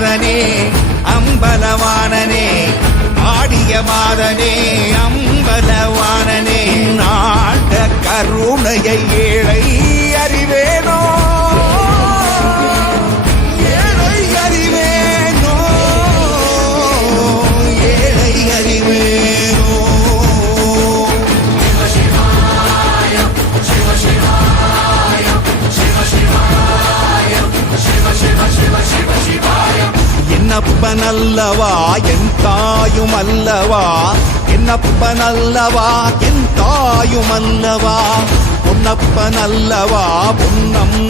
மாதனே அம்பலவானனே ஆடிய மாதனே அம்பலவானனே நாட கருணையை ஏழை அறிவேனோ ஏழை அறிவேனோ ஏழை அறிவேனோ என்னப்பனல்லவா என் தாயும் அல்லவா என்னப்பனல்லவா என் தாயும் அல்லவா பொன்னப்பனல்லவா பொன்னம்